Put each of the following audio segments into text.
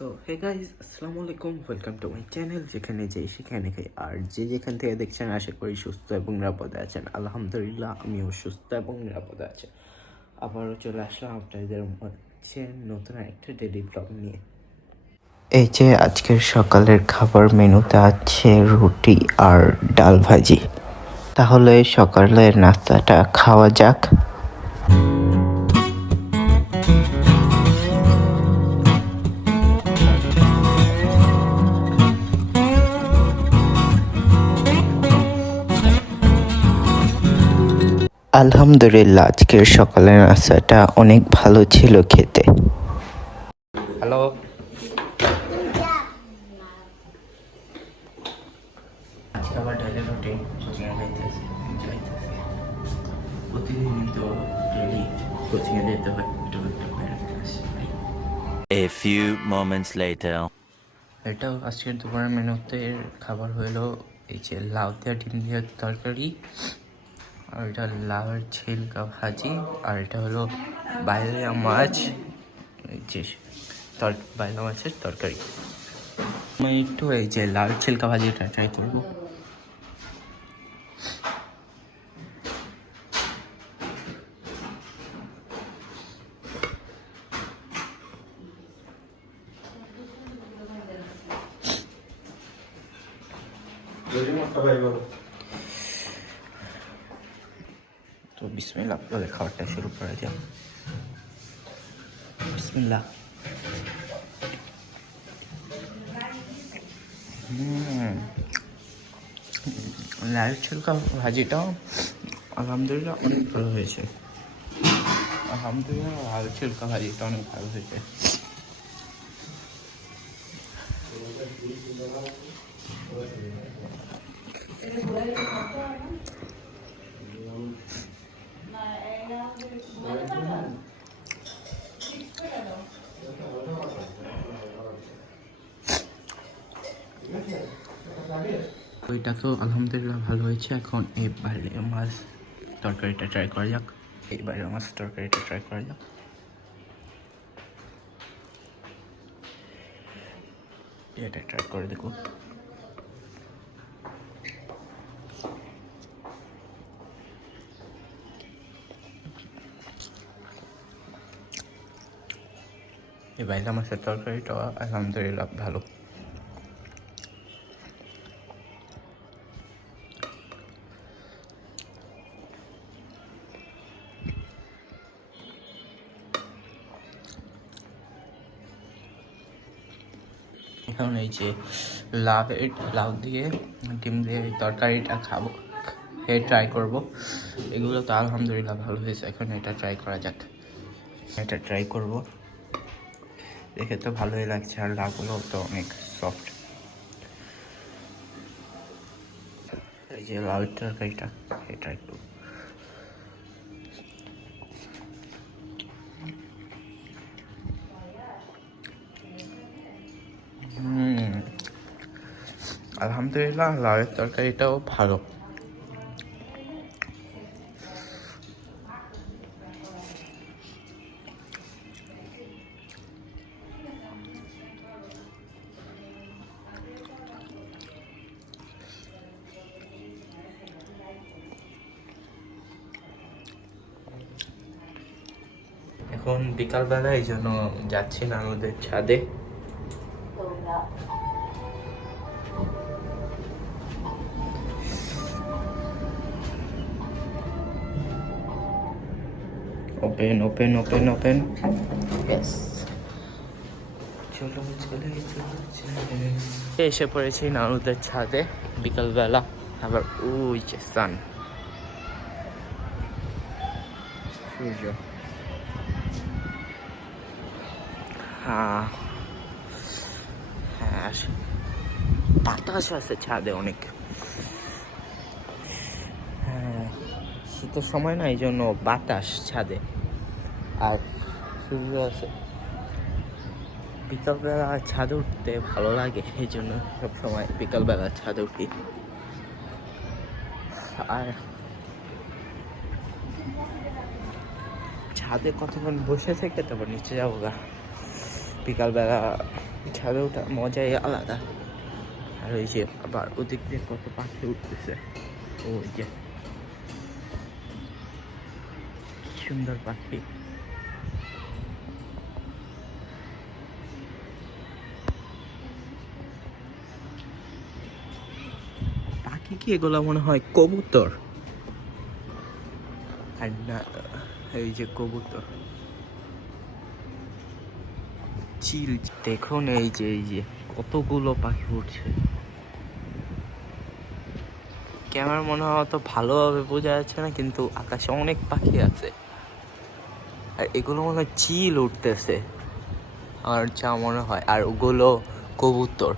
তো hey guys আসসালামু আলাইকুম ওয়েলকাম টু মাই চ্যানেল যেখানে যাই, সেখানে খাই। আর যে যেখান থেকে দেখছেন, আশা করি সুস্থ এবং নিরাপদে আছেন। আলহামদুলিল্লাহ, আমিও সুস্থ এবং নিরাপদে আছি। আবারও চলে আসলাম আপনাদের মধ্যে নতুন একটা ডেলি ব্লগ নিয়ে। এই যে, আজকের সকালের খাবার মেনুতে আছে রুটি আর ডাল ভাজি। তাহলে সকালের নাস্তাটা খাওয়া যাক। আলহামদুলিল্লাহ আজকের সকালের নাস্তাটা অনেক ভালো ছিল খেতে। হ্যালো হয় A few moments later. এটাও আজকের দুপুরের মেনুতে খাবার হলো এই যে লাউ দেওয়া ডিম দেওয়ার তরকারি আর এটা লাউয়ের ছিলকা ভাজি, আর এটা হলো বাইলা মাছ। যে বাইলা মাছের তরকারি। আমি একটু এই যে লাউ ছিলকা ভাজিটা ট্রাই করব। তো বিসমিল্লাহ। বলে খাবারটা শুরু করা যাক বিসমিল্লাহ। হুম। লাল ছিলকা ভাজিটাও আলহামদুলিল্লাহ অনেক ভালো হয়েছে। আলহামদুলিল্লাহ লাল ছিলকা ভাজিটা অনেক ভালো হয়েছে। ওইটা তো আলহামদুলিল্লাহ ভালো হয়েছে। এখন এই মাছ তরকারিটা ট্রাই করা যাক। এই মাছ তরকারিটা ট্রাই করা যাক। এটা ট্রাই করে দেখো এই বাইলা মাছের তরকারিটা আলহামদুলিল্লাহ ভালো। এখন এই যে লাভের লাউ দিয়ে, ডিম দিয়ে এই তরকারিটা খাব, খেয়ে ট্রাই করব। এগুলো তো আলহামদুলিল্লাহ ভালো হয়েছে, এখন এটা ট্রাই করা যাক। এটা ট্রাই করব। দেখে তো ভালোই লাগছে, আর লাউগুলো তো অনেক সফট এই যে লাউয়ের তরকারিটা খেয়ে ট্রাই আলহামদুলিল্লাহ লাউয়ের তরকারিটাও ভালো। এখন বিকালবেলা এই জন্য যাচ্ছি না আমাদের ছাদে। Open open open open yes চলো চলে এসে পড়েছি নানুদের ছাদে বিকালবেলা। আবার ওই যে সান সূর্য। হ্যাঁ। হ্যাঁ বাতাস আছে ছাদে অনেক হ্যাঁ শীতের সময় না এই জন্য বাতাস ছাদে। আর সূর্য আছে বিকালবেলা ছাদে উঠতে ভালো লাগে এই জন্য সবসময় বিকালবেলা ছাদে উঠি। আর ছাদে কতক্ষণ বসে থেকে তারপর নিচে যাব গা। বিকালবেলা ছাদে ওঠা মজাই আলাদা। আর ওই যে আবার ওদিক দিয়ে কত পাখি উঠতেছে, ওই যে সুন্দর পাখি। পাখি কি এগুলো মনে হয় কবুতর? এই যে কবুতর। চিল, দেখুন এই যে এই যে, কতগুলো পাখি উঠছে ক্যামেরা মনে হয় অত ভালোভাবে বোঝা যাচ্ছে না, কিন্তু আকাশে অনেক পাখি আছে। আর এগুলো মনে হয় চিল উঠতেছে। আর যা মনে হয়। আর ওগুলো কবুতর।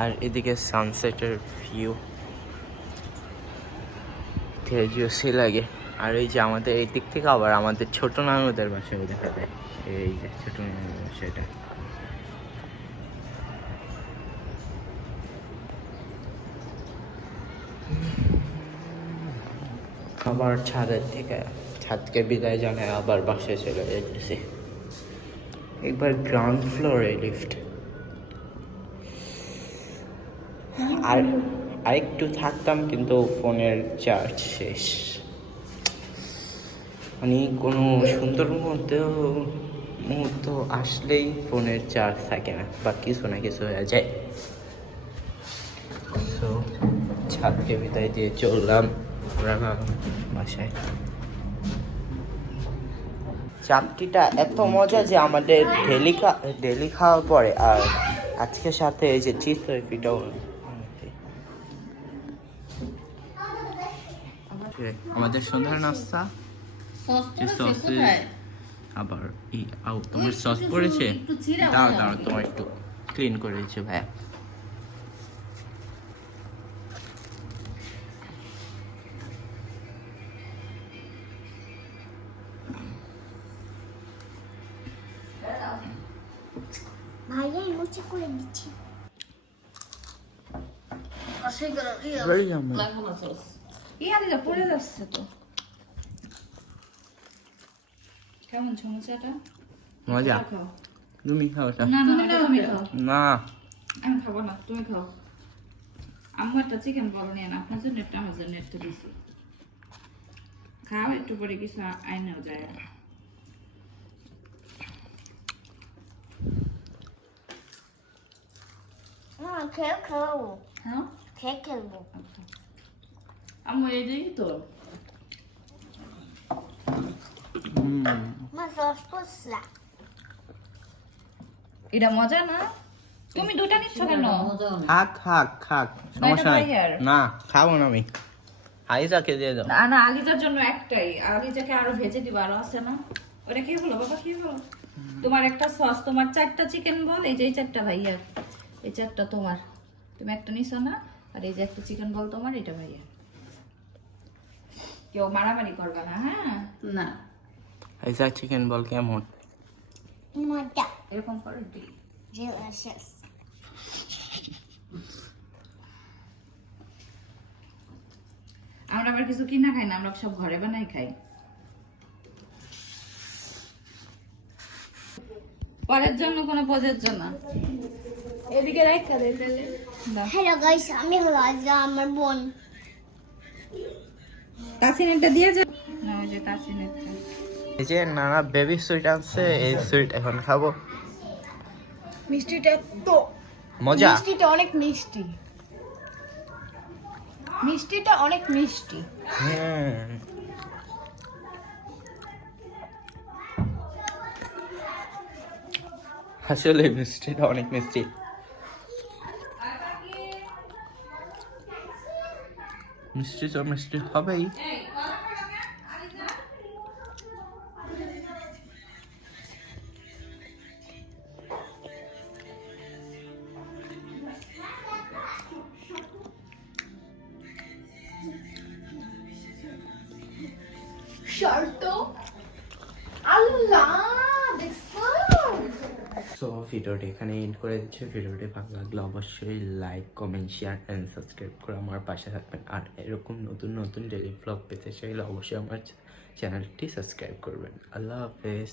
আর এদিকে সানসেটের ভিউ গ্রেজুয়েসি লাগে। আর এই যে আমাদের এই দিক থেকে আবার আমাদের ছোট নানুদের বাসায় দেখা যায়। এই যে ছোট নানুদের বাসাটা আবার ছাদের থেকে ছাদকে বিদায় জানায় আবার বাসায় চলে যেতেছি। একবার গ্রাউন্ড ফ্লোরে লিফট আর আরেকটু থাকতাম কিন্তু ফোনের চার্জ শেষ। মানে কোনো সুন্দর মুহূর্ত মুহূর্ত আসলেই ফোনের চার্জ থাকে না, বা কিছু না কিছু হয়ে যায়। তো ছাদকে বিদায় দিয়ে চললাম। বাসায়। চাপটিটা এত মজা যে আমাদের ডেলি ডেলি খাওয়ার পরে আর আজকে সাথে এই যে চিজ তরফিটাও আমাদের সন্ধ্যার নাস্তা? আবার তোমার সস পড়েছে দাও দাও। তোমার একটু ক্লিন করে দিচ্ছে ভাইয়া। ভাইয়া লুচি করে দিচ্ছি ইয়ে, Very yummy. লাগবে না সস। ই আলিজা পড়ে যাচ্ছে তো কেমন সমস্যাটা মজা তুমি খাও ওটা। না না তুমি খাও না আমি খাব না তুমি খাও আম্মু একটা চিকেন বল নিয়ে না আপনার জন্য একটা আমার জন্য একটা দিছি খাও একটু পরে কিছু আ- যায় খেয়ে খাব হ্যাঁ খেয়ে খেলব আম্মু এই দিই তো এটা মজা না তুমি দুটা নিচ্ছ কেন খাক খাক খাক সমস্যা নাই না খাব না আমি আইসাকে দিয়ে দাও না না আলিজার জন্য একটাই আলিজাকে আরও ভেজে দিবা আরও আছে না? ওটা খেয়ে বলো বাবা খেয়ে বলো তোমার একটা সস তোমার চারটা চিকেন বল এই যে চারটা ভাইয়ার এই চারটা তোমার তুমি একটা নিছো না আর এই যে একটা চিকেন বল তোমার এটা ভাইয়া। কেউ মারামারি করবে না হ্যাঁ? না। আইসা চিকেন বল কেমন? মজা। এরকম করে delicious আমরা আবার কিছু কিনা খাই না আমরা সব ঘরে বানাই খাই। পরের জন্য কোনো প্রযোজ্য না। এদিকে রাখা দে হ্যালো গাইস আমি হলো আজরা আমার বোন। তাসিনেরটা দিয়ে যা। না ওই যে তাসিনেরটা এই যে নানা বেবি সুইট আনছে এই সুইট এখন খাব। মিষ্টিটা এত মজা। মিষ্টিটা অনেক মিষ্টি। মিষ্টিটা অনেক মিষ্টি। হ্যাঁ আসলে মিষ্টিটা অনেক মিষ্টি। মিষ্টি তো মিষ্টি হবেই। শর্ত? আল্লাহ! সো ভিডিওটি এখানে এন্ড করে দিচ্ছি। ভিডিওটি ভালো লাগলে অবশ্যই like comment share and subscribe করে আমার পাশে থাকবেন। আর এরকম নতুন নতুন ডেলি ব্লগ পেতে চাইলে অবশ্যই আমার চ্যানেলটি সাবস্ক্রাইব করবেন। আল্লাহ হাফেজ।